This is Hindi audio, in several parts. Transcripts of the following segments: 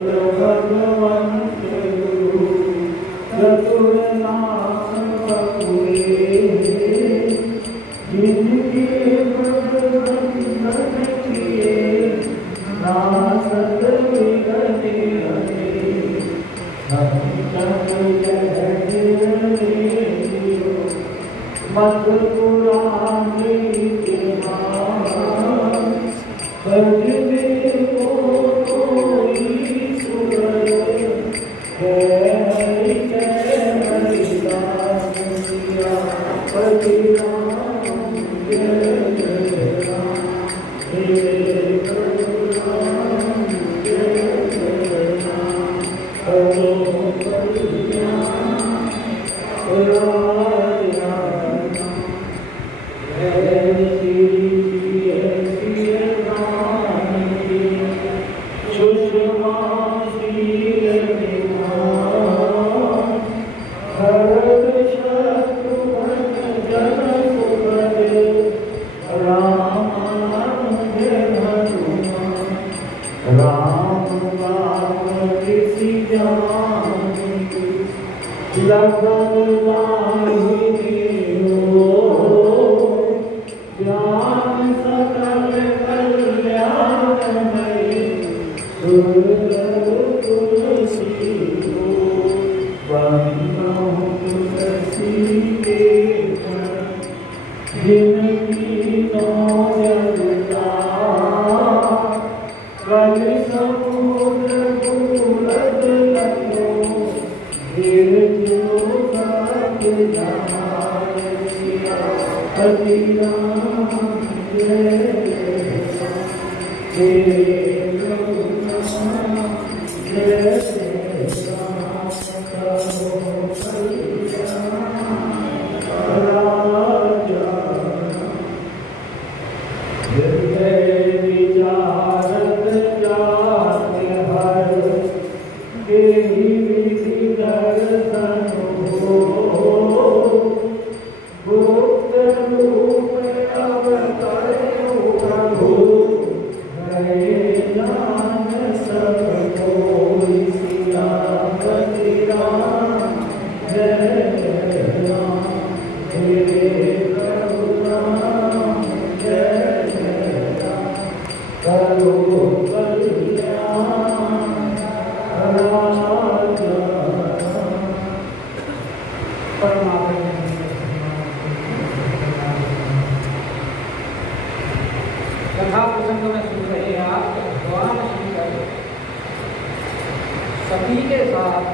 भगवंत गुरु चतुर नाम बपुए, जिनके बंधन किए नासत विगते हरे। हम सब मत पुराने के मान भजने को कोई सुर जय जय हरिदास सिया पति राम जय जय राम हे प्रभु राम जय जय राम करो कल्याण राज राम जय श्री राम सुषमा शील विमान भरत शत्रुघ्न जन सुभगे राम जय हनुमान राम नाम ऋषि जानी लगन लाहि हो ज्ञान सकल कल्याणमयी दुर्लभ तुलसी हो वंदहु तुलसी के चरण जिनकी नौजलता कलि समुद्र भूलद लखो गिरजो सब जहान सिया पति राम जय जय राम हे प्रभु राम जय जय राम करो कल्याण राज हृदय विचारत जात हर देहि विधि दर्शन हो गुप्त रूप अवतरो प्रभु गए जान सब कोई सियापति राम जय जय राम हे प्रभु राम जय जय राम करो कल्याण राज कथा प्रसंग में सुन रहे हैं आप भगवान शंकर सती के साथ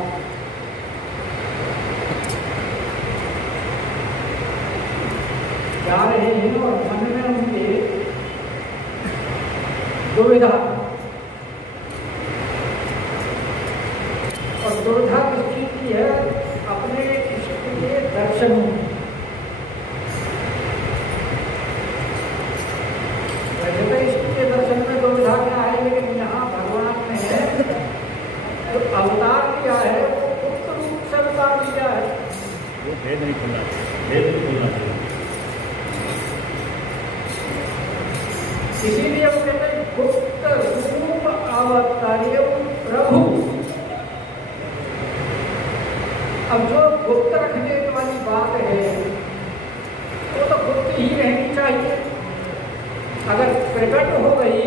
जा रहे हैं और मन में उनके दुविधा और दुविधा किस चीज की है? अपने इष्ट के दर्शन में। वैसे तो इष्ट के दर्शन में दुविधा क्या है, लेकिन यहाँ भगवान ने जो अवतार किया है वो गुप्त रूप से अवतार किया है। वो भेद नहीं खुलना, भेद नहीं खुलना चाहिए। इसीलिए वो कहते हैं गुप्त रूप अवतार्य प्रभु। अब जो गुप्त रखने वाली बात है वो तो गुप्त ही रहनी चाहिए। अगर प्रकट हो गई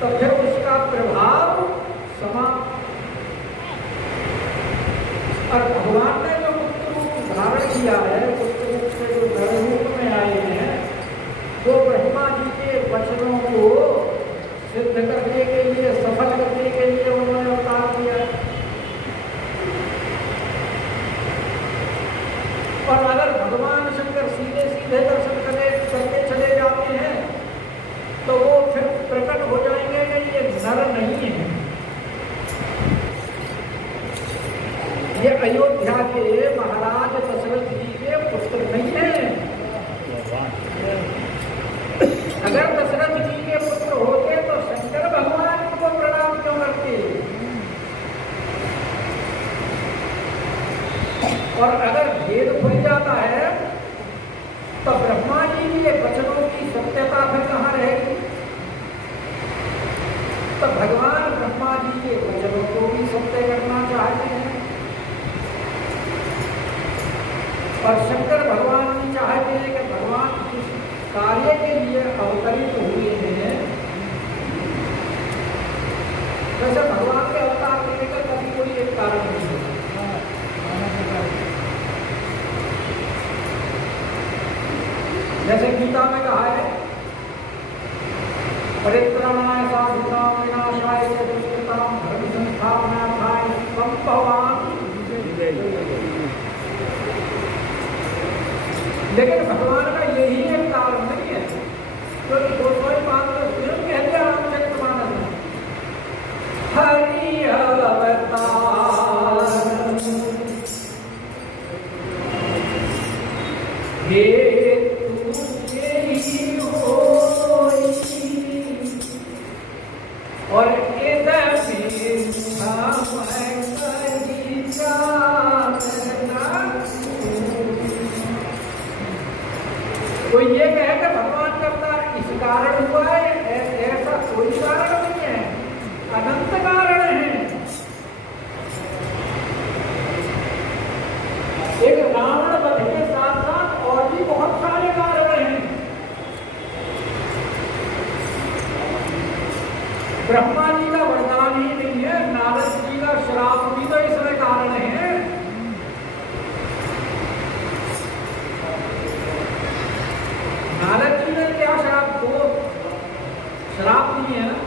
तो फिर उसका प्रभाव समाप्त। और भगवान ने जो गुप्त रूप धारण किया है, गुप्त रूप से जो नर रूप में आए हैं, वो ब्रह्मा जी के वचनों को सिद्ध करने के लिए, सफल करने के लिए उन्होंने अवतार किया है। और अगर भगवान शंकर सीधे सीधे दर्शन करके चले जाते हैं तो वो फिर प्रकट हो जाएंगे कि ये नर नहीं है, ये अयोध्या के महाराज दशरथ जी के पुत्र नहीं है। अगर दशरथ जी के पुत्र होते तो शंकर भगवान को प्रणाम क्यों करते? और अगर भेद खुल जाता है तो ब्रह्मा जी के वचनों की सत्यता फिर कहाँ रहेगी? तो भगवान ब्रह्मा जी के वैसे भगवान के अवतार लेने का कभी कोई एक कारण नहीं है। जैसे गीता में कहा है, परित्राणाय साधूनां विनाशाय च दुष्कृतां धर्म संस्थापनार्थाय संभवामि। लेकिन भगवान का यही एक कारण नहीं है, क्योंकि 205 में स्वयं कह दिया रामचरितमानस में, हरि अवतार हे और तो ये कहे कि भगवान का अवतार इस कारण हुआ है, ऐसा कोई कारण नहीं है, अनंत कारण है। एक रावण वध के साथ साथ और भी बहुत सारे कारण हैं। ब्रह्मा जी का वरदान ही नहीं है, नारद जी का श्राप भी तो इसमें कारण है। नारद जी ने क्या श्राप, दो श्राप दिए हैं ना।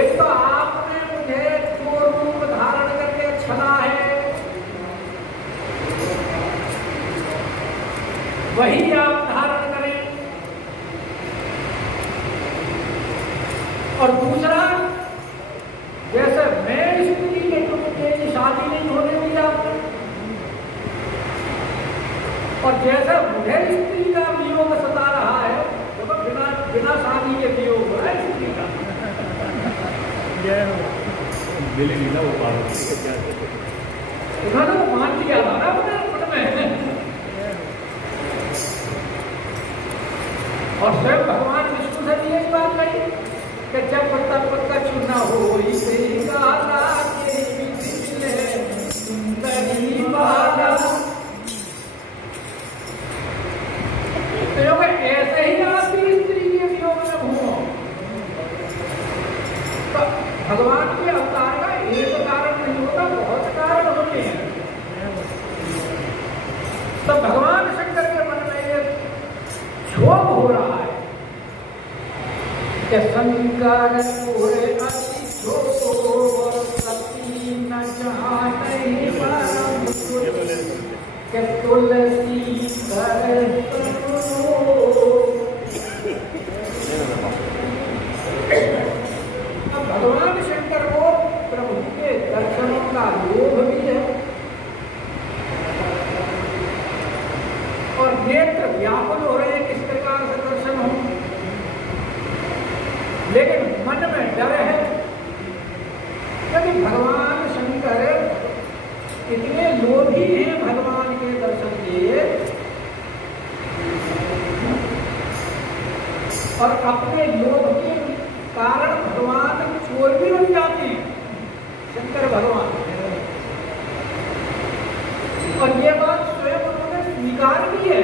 एक तो आपने मुझे जो रूप धारण करके छला है वही आप धारण करें, और दूसरा जैसे मैं स्त्री के तुम तेरी शादी नहीं होने दी आपने, और जैसे मुझे स्त्री का वियोग सता रहा है, तो बिना बिना शादी के वियोग हो रहा है स्त्री का। मिलेगी ना वो पार्वती का क्या उन्होंने वो मान लिया था ना अपने मन में। और स्वयं भगवान विष्णु से भी एक बात कही कि जब तब कछु न होई श्रृंगारा के बिछले सुंदरी बाला। तो ऐसे ही आप भी स्त्री के वियोग में हो। तो भगवान के अवतार का एक कारण नहीं होता, बहुत कारण होते हैं। तो भगवान शंकर के मन में ये क्षोभ हो रहा है कि शंकर पूरे अति क्षोभ सती न जाने परम कि तुलसी कर भगवान शंकर को प्रभु के दर्शनों का लोभ भी है और नेत्र व्याकुल हो रहे हैं किस प्रकार से दर्शन हो, लेकिन मन में डर है क्योंकि भगवान शंकर इतने लोभी हैं भगवान के दर्शन के, और अपने लोभ के कारण भगवान चोर भी बन जाते हैं शंकर भगवान। और ये बात स्वयं उन्होंने स्वीकार की है।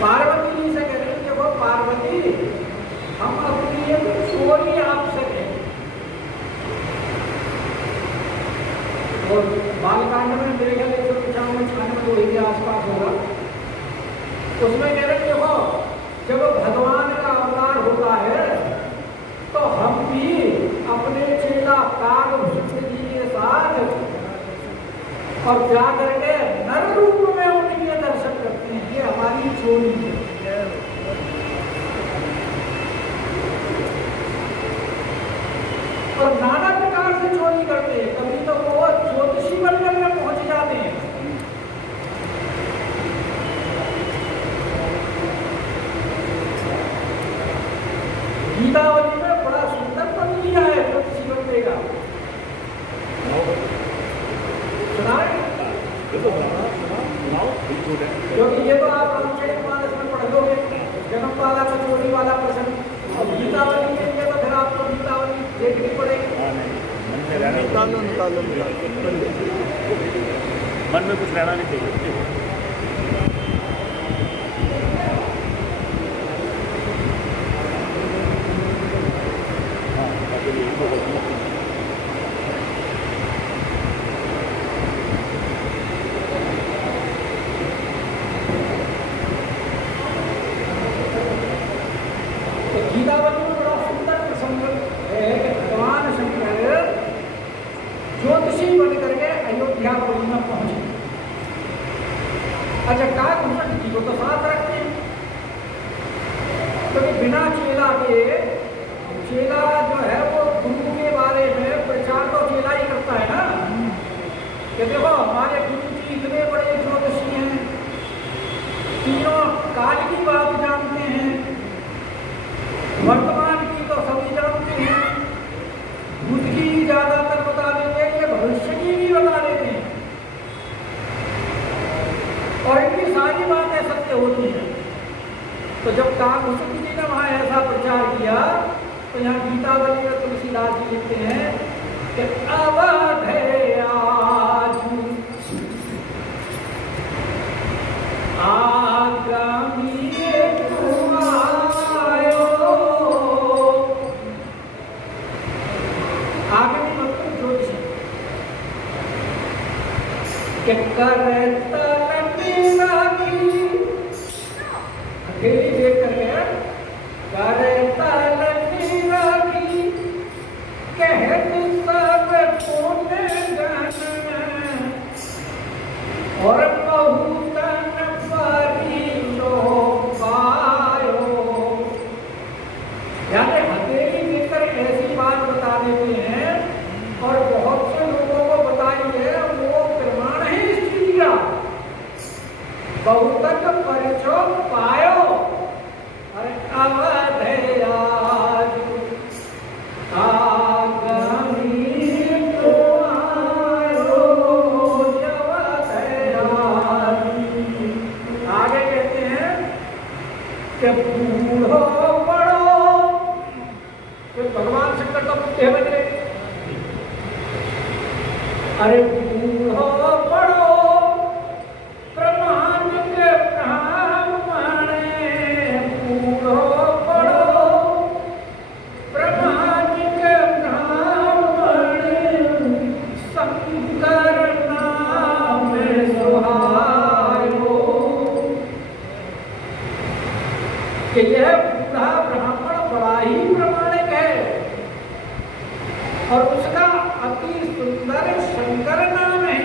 पार्वती जी से कह रहे हैं, देखो पार्वती हम अपनी एक चोरी आप सके। और बालकांड में मेरे ख्याल 195 के आसपास होगा, उसमें कह रहे हैं देखो जब भगवान का अवतार होता है तो हम भी अपने चेला कागभूषण जी के साथ और जाकर के नर रूप में उनके दर्शन करते हैं। ये हमारी चोरी है। और नाना प्रकार से चोरी करते हैं, कभी तो वो ज्योतिषी बनकर में पहुंच जाते हैं। गीतावली में बड़ा सुंदर पद दिया है ज्योतिषी बनने का, सुनाए? क्योंकि ये तो आप रामचरितमानस में पढ़ लोगे, जन्म वाला कचोरी वाला प्रसंग, और गीतावली के लिए तो फिर आपको गीतावली देखनी पड़ेगी। मन में कुछ रहना नहीं चाहिए। गीतावली में बड़ा सुंदर प्रसंग है कि भगवान शंकर ज्योतिषी बन करके अयोध्यापुरी में पहुंचे। अच्छा, काकभूषण जी को तो साथ रखते हैं, क्योंकि बिना चेला के, चेला जो है वो गुरु के बारे में प्रचार तो चेला ही करता है ना, कि देखो हमारे गुरु जी इतने बड़े ज्योतिषी हैं, तीनों काल की बात जानते हैं, वर्तमान की तो सभी जानते हैं, भूत की ज्यादातर बता देते हैं, ये भविष्य की भी बता देते हैं, और इनकी सारी बातें सत्य होती हैं। तो जब काकभूषण जी ने वहां ऐसा प्रचार किया, तो यहाँ गीतावली में तुलसीदास जी लिखते हैं कि अवध आज आगामी आयो, आगामी मतलब ज्योतिषी के करता अकेली देख करके करता लगी राखी, कहत सब पुण्य गण और बहुतन परिलो पायो। यानी हथेली देकर ऐसी बात बता देते हैं और बहुत से लोगों को बताई है, वो प्रमाण है इस चीज का, बहुतन परिचो पायो। अरे अवध आज आगामी तो आयो, अवध आज। आगे कहते हैं कि बूढ़ो बड़ो, कि भगवान शंकर तो बुढ़े बने, अरे बूढ़ो बड़ो कि यह बूढ़ा ब्राह्मण बड़ा ही प्रमाणिक है और उसका अति सुंदर शंकर नाम है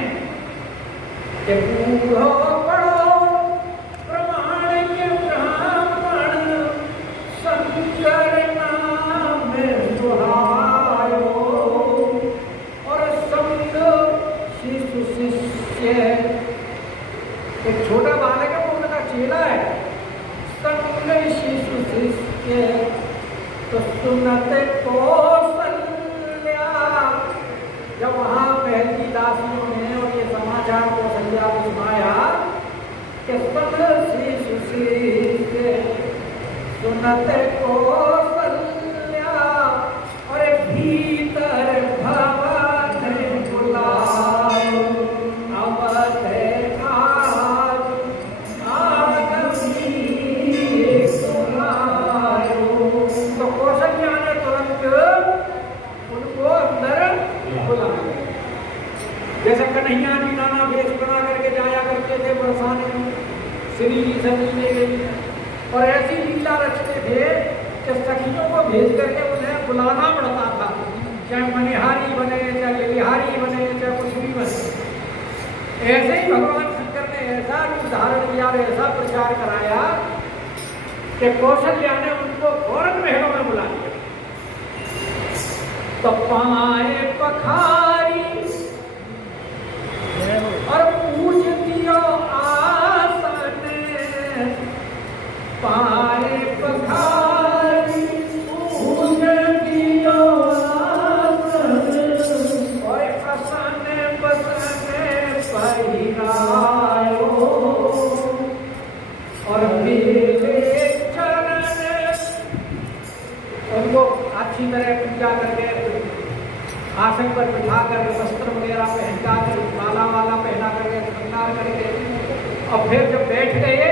कि बूढ़ो बड़ो प्रमाणिक ब्राह्मण शंकर नाम सुहायो। और संग शिशु शिष्य, एक छोटा बालक है, वो उनका चेला है, शिशु शिष्य तो सुनते कौशल्या। जब वहां पहली दासियों ने और ये समाचार कौशल्या को सुनाया कि शिशु शिष्य सुनते कौशल्या, और भीतर भवन बुलाओ, अवध जैसे कन्हैया जी नाना वेश बना करके जाया करते थे बरसाने में, श्री सजी ले गई, और ऐसी लीला रचते थे कि सखियों को भेज करके उन्हें बुलाना पड़ता था, चाहे मनिहारी बने, चाहे लिहारी बने, चाहे कुछ भी बने। ऐसे ही भगवान शंकर ने ऐसा रूप धारण किया और ऐसा प्रचार कराया कि कौशल्या ने उनको फौरन महलों में बुला लिया। तो पाए पखारी और पूज दियो आसन, पाए पखारी पूज दियो आसन, और आसन बसन पहिरायो, और मेरे चरण उनको अच्छी तरह पूजा करके आसन पर बिठा कर वस्त्र वगैरह पहना कर, माला वाला पहना करके श्रृंगार करके, और फिर जब बैठ गए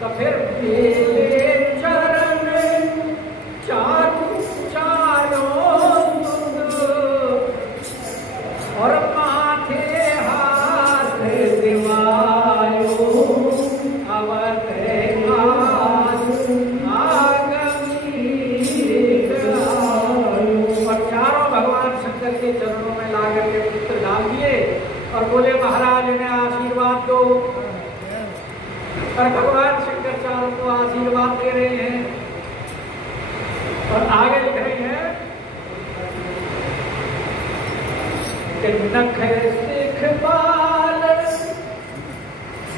तो फिर मेरे चरण चारों और माथे हाथ दिवायो, अवध आज आगमी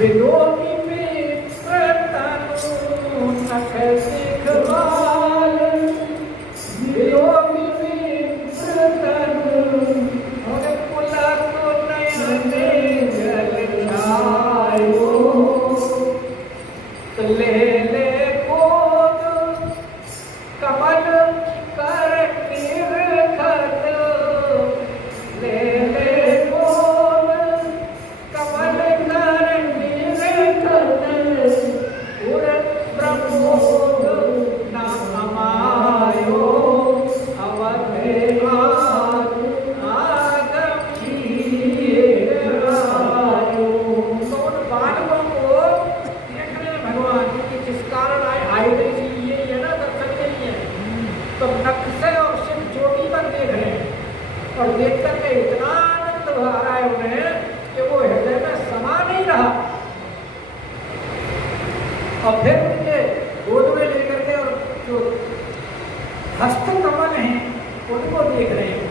विलोकी विप्र तनु नख दिखवाल, विलोकी विप्र तनु और पुलक नयन जल छायो, ले ले गोद कमल कर निरखत, ले ले गोद कमल कर निरखत, उर ब्रह्मोद नाम आयो, अवधे आगमी आयो। तो उन बालकों को देखने में भगवान जी की जिस कारण आए थे ये ना दर्शन के लिए, तो नख से और शिव चोटी पर देख रहे हैं और देख करके इतना आनंद आ रहा है उन्हें कि वो हृदय में समा नहीं रहा। और फिर उनके गोद में लेकर के और जो हस्त कमल हैं उनको देख रहे हैं।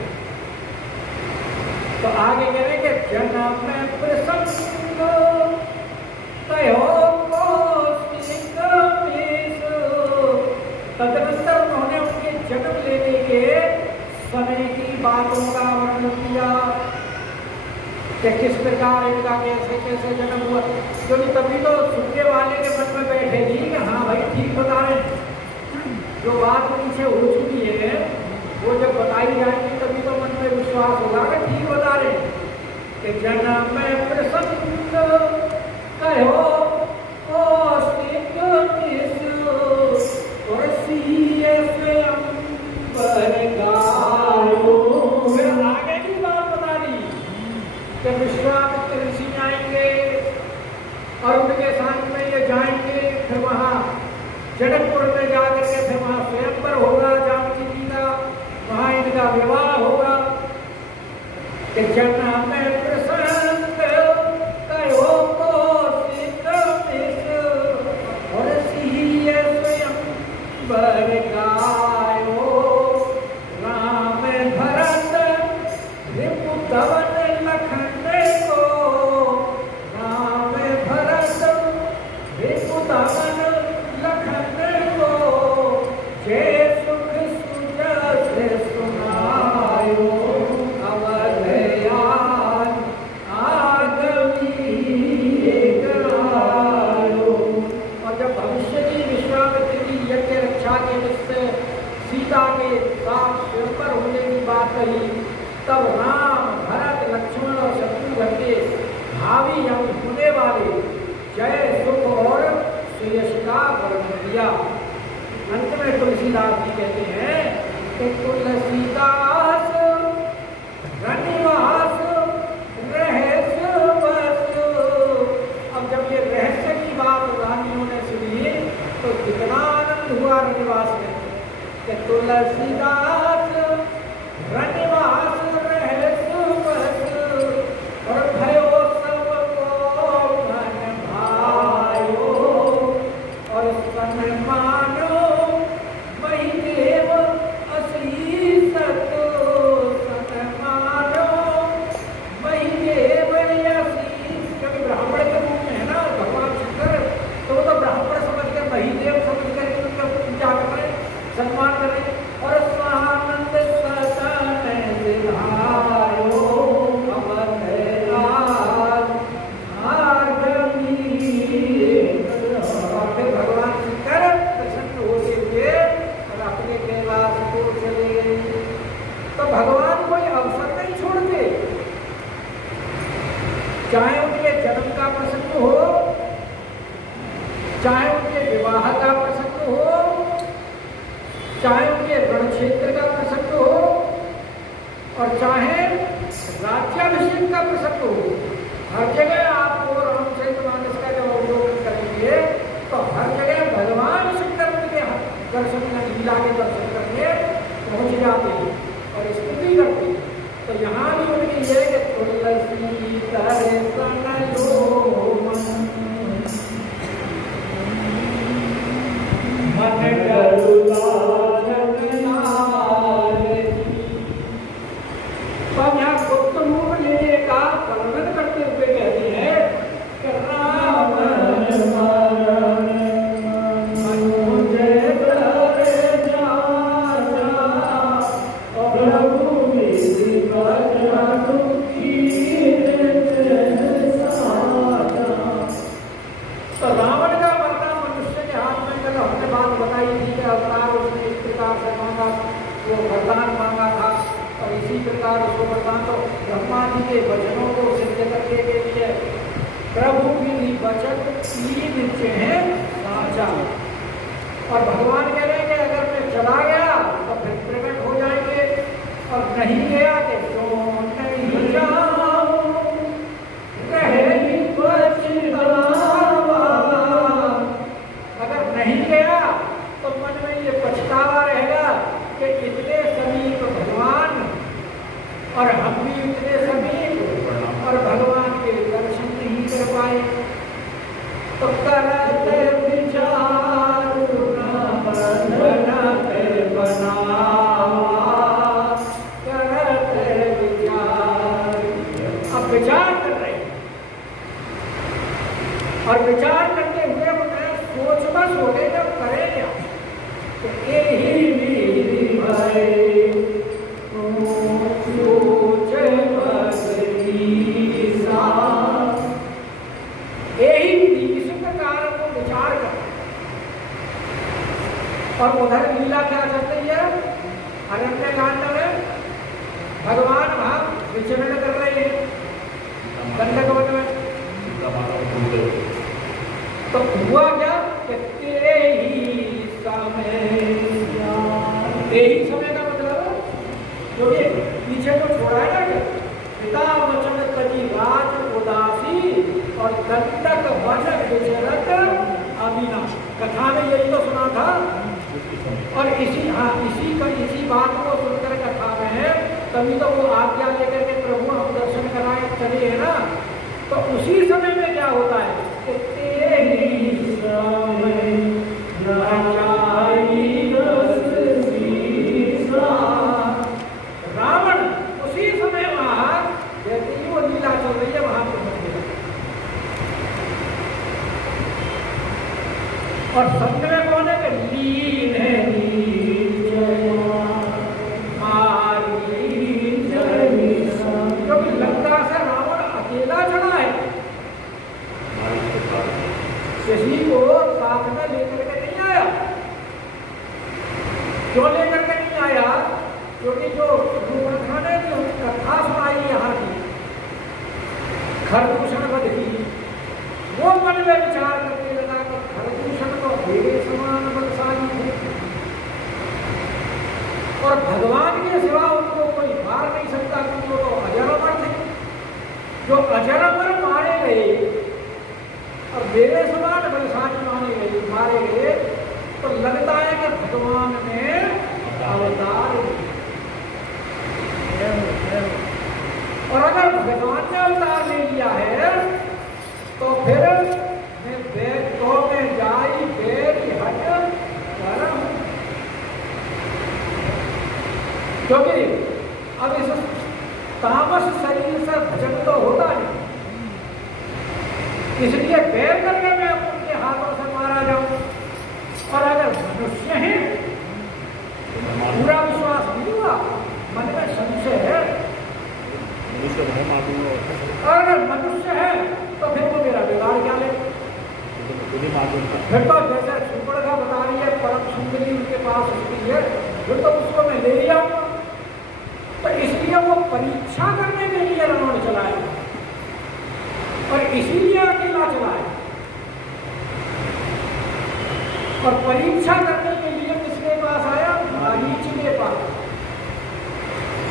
तो आगे कह रहे कि जन्म में प्रसन्न कहो तदनंतर उन्होंने उनके जन्म लेने के समय की बातों का वर्णन किया कि किस प्रकार इनका कैसे कैसे जन्म हुआ, क्योंकि तभी तो सुनने वाले के मन में बैठेगी कि हाँ भाई ठीक बता रहे हैं। जो बात उनसे हो चुकी है वो जब बताई जाएगी तभी तो मन में विश्वास होगा कि ठीक बता रहे हैं। कि जन्म में प्रसन्न कहो फिर आगे की बात बता दी कि विश्वामित्र ऋषि आएंगे और उनके साथ में ये जाएंगे, फिर वहाँ जनकपुर में जाकर के फिर वहाँ स्वयंवर होगा जानकी जी का, वहाँ इनका विवाह होगा। कि जन्म में प्रसन्न कहो और सिंह स्वयं वर गायो, राम भरत रिपुदवन लखन को, राम भरत रिपुदवन लखन को, जय सुख सुजस सुनायो, अवधयान आगमी गायो। और जब भविष्य की विश्वामित्र की यज्ञ रक्षा के जिससे सीता के साथ स्वयंवर होने की बात कही, तब राम भरत लक्ष्मण और शत्रुघ्न के भावी होने वाले जय सुख और सुयश का वर्णन किया। अंत में तुलसीदास जी कहते हैं कि तुलसीदास रनिवास रहस्य बस। अब जब ये रहस्य की बात रानियों ने सुनी तो कितना आनंद हुआ रनिवास में। कि तुलसीदास रनिवास रहस्य बस, और भयो सब को मन भायो, और सन मानो मही देव असली सत, सन मानो मही देव असली। क्योंकि ब्राह्मण के रूप में है ना भगवान शंकर, तो वो तो ब्राह्मण समझ कर मही देव समझ कर उनका पूजा कर रहे, सम्मान कर रहे। और स्वानंद सतन दिलायो, अवधराज आगमी। और फिर भगवान शंकर प्रसन्न होते हुए और अपने कैलाश को चले गए। तो भगवान कोई अवसर नहीं छोड़ते, चाहे उनके जन्म का प्रसंग हो, चाहे उनके विवाह का प्रसंग हो, चाहे उनके रण क्षेत्र का प्रसंग हो, और चाहे राज्याभिषेक का प्रसंग हो। हर जगह आपको रामचरितमानस का जब अवलोकन करेंगे तो हर जगह भगवान शंकर के दर्शन लीला के दर्शन करने पहुंच जाते हैं और स्तुति करते हैं। तो यहाँ भी उनकी ये कि तुलसी दर्शन लो मन करुणा। तो यहाँ गुप्त रूप लेने का वर्णन करते हुए कहते हैं कि राम वो वरदान मांगा था। और इसी प्रकार उसको वरदान तो ब्रह्मा जी के वचनों को सिद्ध करने के लिए प्रभु विधि वचन 3 हैं साचा। और भगवान कह रहे हैं कि अगर मैं चला गया तो फिर प्रकट हो जाएंगे, और नहीं गया तो क्यों नहीं जाऊं, कहे पछतावा। अगर नहीं गया तो मन में ये पछतावा रहेगा कि इतने समीप भगवान और हम भी इतने समीप, और भगवान के दर्शन नहीं कर पाए। तो करते विचार करते विचार। अब विचार कर रहे हैं, और विचार करते हुए उन्हें सोच बस हो गए जब करें क्या। तो यही विधि भय और उधर लीला क्या चलती है अरण्य कांड में। भगवान वहां विचरण कर रहे हैं गंडक वन में। तो हुआ क्या कि तेरे ही समय का मतलब जो ये पीछे जो छोड़ा है ना, पिता वचन कजी राज उदासी और दंडक वन विचरत अविनाश। कथा में यही तो सुना था। और इसी बात को सुनकर कथा में है, तभी तो वो आज्ञा लेकर के प्रभु हम दर्शन कराए चले है ना। तो उसी समय में क्या होता है कि तेरे ही समय रावण उसी समय वहां जैसे ही वो लीला चल रही है वहां पहुंच गया। और संत में कौन है कि लीन है क्योंकि लंका से रावण अकेला चढ़ा है, किसी को साथ में लेकर के नहीं आया। क्यों लेकर के नहीं आया? क्योंकि जो रूपरेखा ने जो कथा सुनाई यहाँ की खरदूषण वध की, वो मन में विचार करने लगा कि खरदूषण तो मेरे समान बलशाली थे और भगवान के सिवा उनको कोई मार नहीं सकता, क्योंकि वो तो अजर अमर थे। जो अजर अमर मारे गए और मेरे समान बलशाली मारे गए, तो लगता है कि भगवान ने अवतार और अगर भगवान ने अवतार ले लिया है तो फिर मैं बैग तो में जाई बैग हट करम। क्योंकि अब इस तामस शरीर से भजन तो होता नहीं, इसलिए बैग करके मैं उनके हाथों से मारा जाऊं। और अगर मनुष्य है पूरा विश्वास नहीं हुआ, मन में संशय है, अगर मनुष्य है तो फिर वो मेरा बिगाड़ क्या ले। फिर तो जैसे सुपर्णखा बता रही है परम सुंदरी उनके पास होती है, फिर तो उसको मैं ले लिया। तो इसलिए वो परीक्षा करने के लिए रावण चला है और इसीलिए अकेला चला है। और परीक्षा करने के लिए किसके पास आया? मारीच के पास।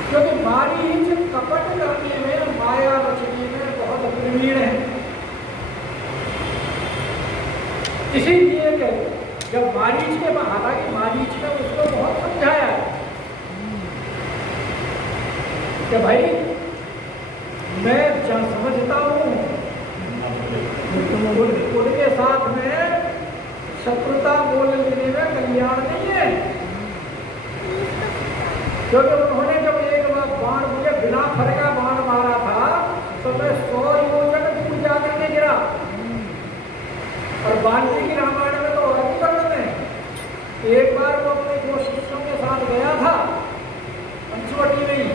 क्योंकि मारीच कपट करने में, माया रचने में बहुत प्रवीण है। इसीलिए जब मारीच के पास, हालांकि मारीच ने उसको बहुत समझाया है कि भाई मैं समझता हूं उनके साथ में शत्रुता बोल लेने में कल्याण नहीं है। क्योंकि उन्होंने जब एक बाण मुझे बिना फर का बाण मारा था तो मैं 100 योजन दूर जाकर के गिरा। और वाल्मीकि रामायण में तो और भी वर्णन है। एक बार वो अपने 2 शिष्यों के साथ गया था पंचवटी में ही,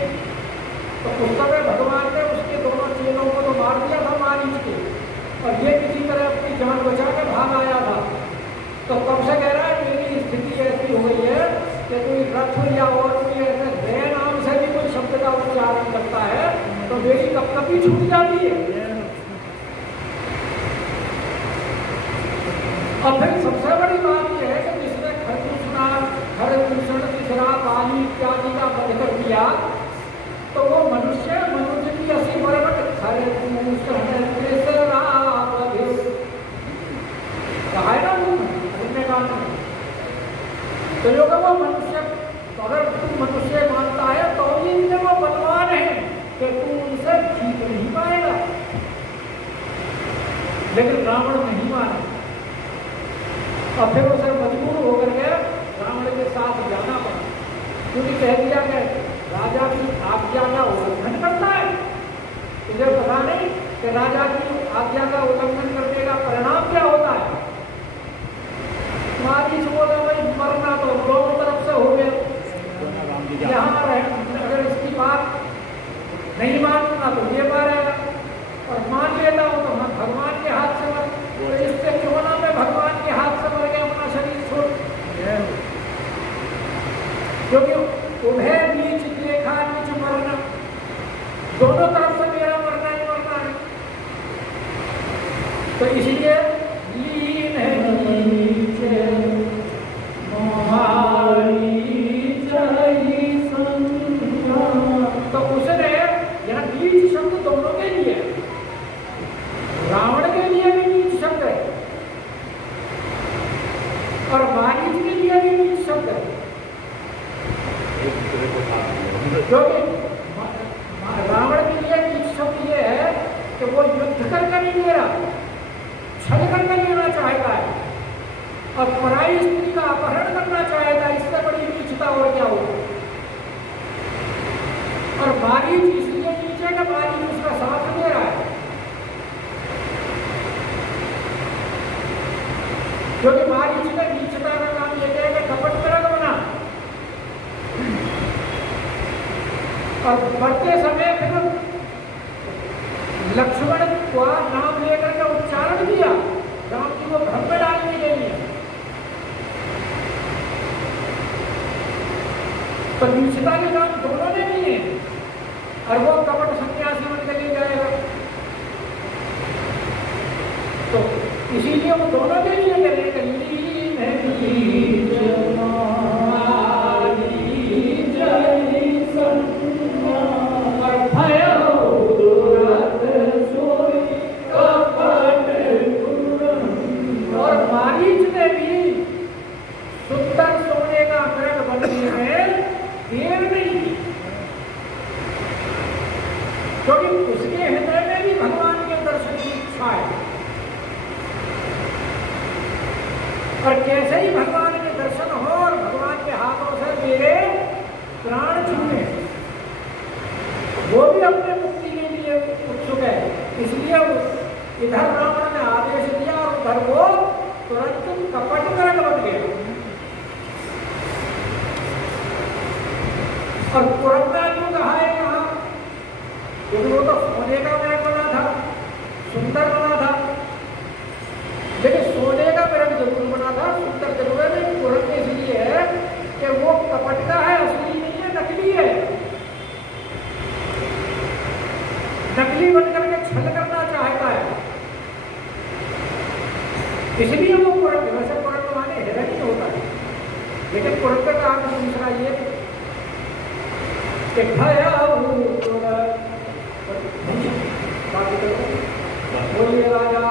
तो उस समय भगवान ने उसके दोनों चेलों को तो मार दिया था मारीच के, और ये किसी तरह अपनी जान बचा के भाग आया था। तो कब से कह रहा है मेरी स्थिति ऐसी हो गई है कि कोई रथ या और कोई सबकी छूट जाती है। और फिर सबसे बड़ी बात यह है कि जिसने खरदूषण तीसरा पानी इत्यादि का वध कर दिया तो वो मनुष्य की 80 वर्ग खरदूषण तीसरा कहा है ना अपने काम में। तो जो वो मनुष्य, अगर तू मनुष्य मानता है तो भी वो बलवान है कि तू उनसे जीत नहीं पाएगा। लेकिन रावण नहीं माने और फिर उसे मजबूर होकर के रावण के साथ जाना पड़ा, क्योंकि कह दिया कि राजा की आज्ञा का उल्लंघन करता है। तुझे पता नहीं कि राजा की आज्ञा का उल्लंघन करने का परिणाम क्या होता है। मारीच बोला भाई मरना तो दोनों तरफ से हो गया, यहाँ अगर इसकी बात नहीं मानूंगा तो ये मारेगा और मान लेता हूँ तो मैं भगवान के हाथ से मर, तो इससे क्यों ना मैं भगवान के हाथ से मर गया अपना शरीर छोड़। क्योंकि उभय नीच देखा नीच मरना, दोनों तरफ से मेरा मरना ही मरना है। तो इसलिए लीन है नीचे मोहारी जाई संगा। तो उसने यहाँ नीच शब्द दोनों के लिए, रावण के लिए भी नीच शब्द है और मारीच के लिए भी नीच शब्द है। क्योंकि रावण के लिए नीच शब्द ये है कि वो युद्ध करके नहीं ले रहा, छल करके लेना चाहता है और पराई स्त्री का अपहरण करना चाहता है। इससे बड़ी नीचता और क्या होगी। और मारीच इसलिए नीचे का मारीच उसका साथ दे रहा है, क्योंकि मारीच ने नीचता का काम यह है कि कपट तरह बना और बढ़ते समय फिर लक्ष्मण का नाम लेकर के उच्चारण किया राम जी को भ्रम में डालने के लिए। तो नीचता के काम दोनों ने किए और वो कपट सन्यासी बन के ले जाएगा। तो इसीलिए वो दोनों के लिए और मारीच ने भी सुंदर सोने का मृग बनने में देर नहीं की, क्योंकि उसके हृदय में भी भगवान के दर्शन की इच्छा है। और कैसे ही भगवान के दर्शन हो और भगवान के हाथों से मेरे प्राण छूटे, वो भी अपने मुक्ति के लिए उत्सुक है। इसलिए इधर रावण ने आदेश दिया और उधर वो तुरंत कपट करके बन गया। और तुरंत क्यों कहा है यहाँ, क्योंकि वो तो सोने का मृग बना था, सुंदर बना था, लेकिन सोने का मृग जरूर बना था, सुंदर जरूर है। लेकिन तुरंत इसलिए है कि वो कपट का है, असली नहीं है, नकली है। नकली बनकर के छल करना चाहता है, इसलिए वो कुरंग। वैसे कुरंग माने हिरण ही होता है, लेकिन कुरंग का अर्थ दूसरा ये कि बोलिए राजा